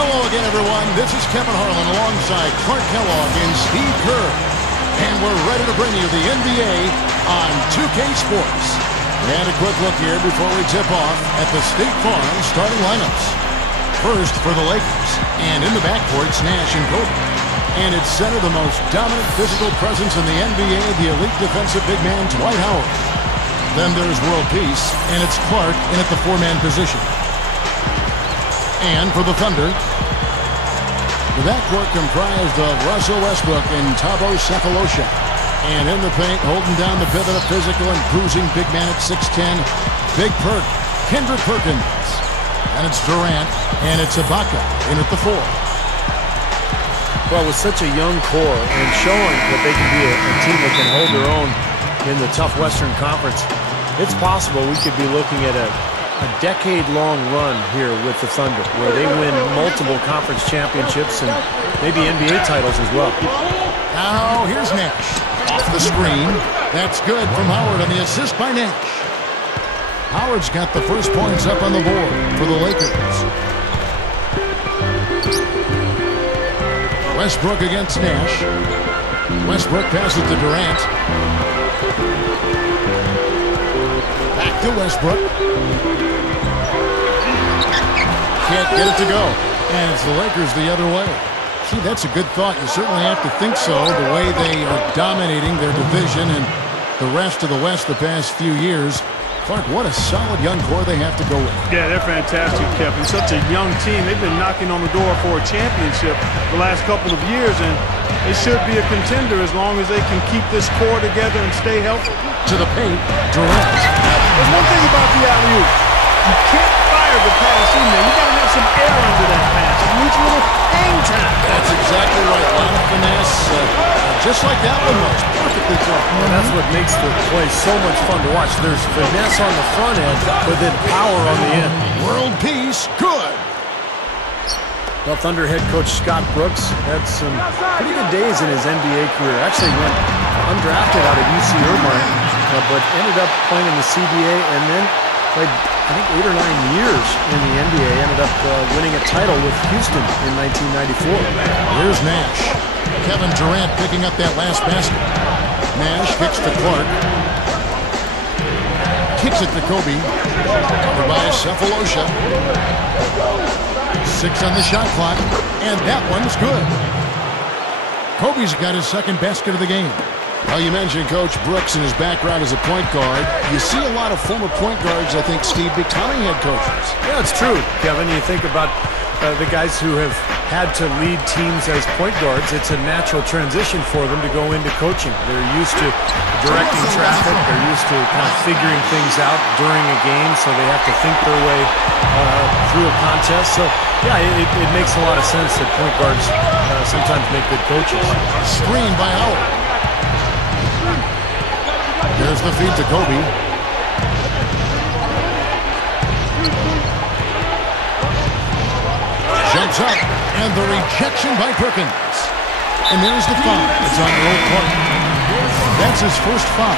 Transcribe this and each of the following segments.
Hello again, everyone. This is Kevin Harlan alongside Clark Kellogg and Steve Kerr. And we're ready to bring you the NBA on 2K Sports. And a quick look here before we tip off at the State Farm starting lineups. First for the Lakers. And in the backcourt, Nash and Kobe. And at center, the most dominant physical presence in the NBA, the elite defensive big man, Dwight Howard. Then there's world peace, and it's Clark in at the four-man position. And for the Thunder, the backcourt comprised of Russell Westbrook and Thabo Sefolosha. And in the paint, holding down the pivot, a physical and bruising big man at 6'10", Big Perk, Kendrick Perkins. And it's Durant, and it's Ibaka in at the four. Well, with such a young core and showing that they can be a team that can hold their own in the tough Western Conference, it's possible we could be looking at a decade-long run here with the Thunder, where they win multiple conference championships and maybe NBA titles as well. Now, here's Nash. Off the screen. That's good from Howard on the assist by Nash. Howard's got the first points up on the board for the Lakers. Westbrook against Nash. Westbrook passes to Durant. Back to Westbrook. Can't get it to go. And it's the Lakers the other way. Gee, that's a good thought. You certainly have to think so, the way they are dominating their division and the rest of the West the past few years. Clark, what a solid young core they have to go with. Yeah, they're fantastic, Kevin. Such a young team. They've been knocking on the door for a championship the last couple of years, and they should be a contender as long as they can keep this core together and stay healthy. To the paint, Durant. There's one thing about the alley-oop. You can't fire the pass in there. You got to have some air under that pass. It needs a little hang time. That's exactly right. A lot of finesse, just like that one was. Perfectly thrown. And that's what makes the play so much fun to watch. There's finesse on the front end, but then power on the end. World peace, good. Well, Thunder head coach Scott Brooks had some pretty good days in his NBA career. Actually went undrafted out of UC Irvine, but ended up playing in the CBA and then played, I think, 8 or 9 years in the NBA. Ended up winning a title with Houston in 1994. Here's Nash. Kevin Durant picking up that last basket. Nash kicks to Clark. Kicks it to Kobe. Covered by Sefolosha. 6 on the shot clock. And that one's good. Kobe's got his second basket of the game. Well, you mentioned Coach Brooks and his background as a point guard. You see a lot of former point guards, I think, Steve, becoming head coaches. Yeah, it's true, Kevin. You think about the guys who have had to lead teams as point guards. It's a natural transition for them to go into coaching. They're used to directing traffic. They're used to kind of figuring things out during a game, so they have to think their way through a contest. So, yeah, it makes a lot of sense that point guards sometimes make good coaches. Screen by Howard. There's the feed to Kobe. Jumps up, and the rejection by Perkins. And there's the foul. It's on Earl Clark. That's his first foul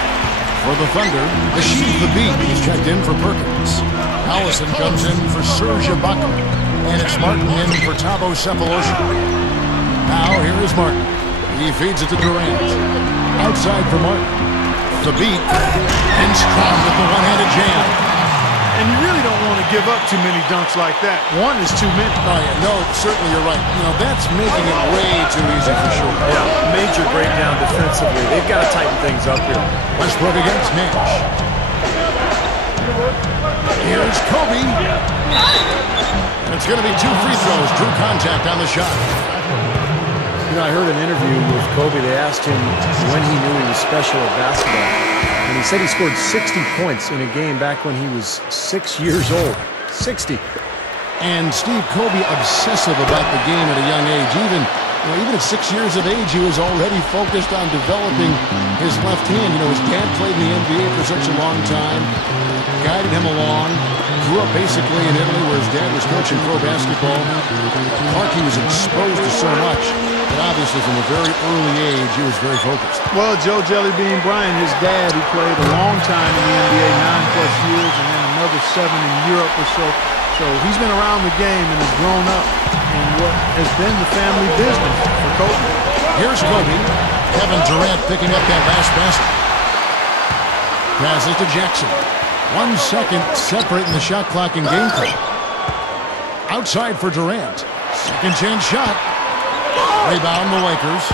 for the Thunder. The beat is checked in for Perkins. Allison comes in for Serge Ibaka. And it's Martin in for Thabo Sefolosha. Now here is Martin. He feeds it to Durant. Outside for Martin. The beat, and strong with the one-handed jam. And you really don't want to give up too many dunks like that. One is too many. Oh, yeah, no, certainly you're right. You know, that's making it way too easy for sure. Yeah, major breakdown defensively. They've got to tighten things up here. Westbrook against Nash. Here's Kobe. And it's going to be 2 free throws. Drew contact on the shot. You know, I heard an interview with Kobe. They asked him when he knew he was special at basketball. And he said he scored 60 points in a game back when he was 6 years old. 60. And Steve, Kobe obsessive about the game at a young age. Even at 6 years of age, he was already focused on developing his left hand. You know, his dad played in the NBA for such a long time, guided him along. Grew up basically in Italy where his dad was coaching pro basketball. Clark, he was exposed to so much. But obviously, from a very early age, he was very focused. Well, Joe Jellybean Bryant, his dad, he played a long time in the NBA, 9+ years, and then another 7 in Europe or so. So he's been around the game and has grown up in what has been the family business for Kobe. Here's Kobe. Kevin Durant picking up that last basket. Passes to Jackson. 1 second separating the shot clock and game clock. Outside for Durant. Second chance shot. Rebound the Lakers.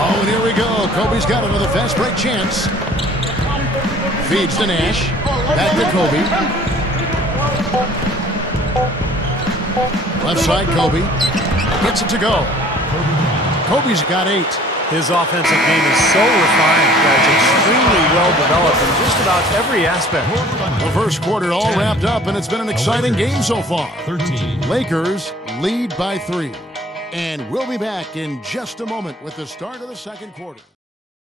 Oh, and here we go. Kobe's got another fast break chance. Feeds to Nash. Back to Kobe. Left side, Kobe. Gets it to go. Kobe's got 8. His offensive game is so refined, guys. Extremely well developed in just about every aspect. The first quarter all wrapped up, and it's been an exciting game so far. 13. Lakers lead by 3. And we'll be back in just a moment with the start of the second quarter.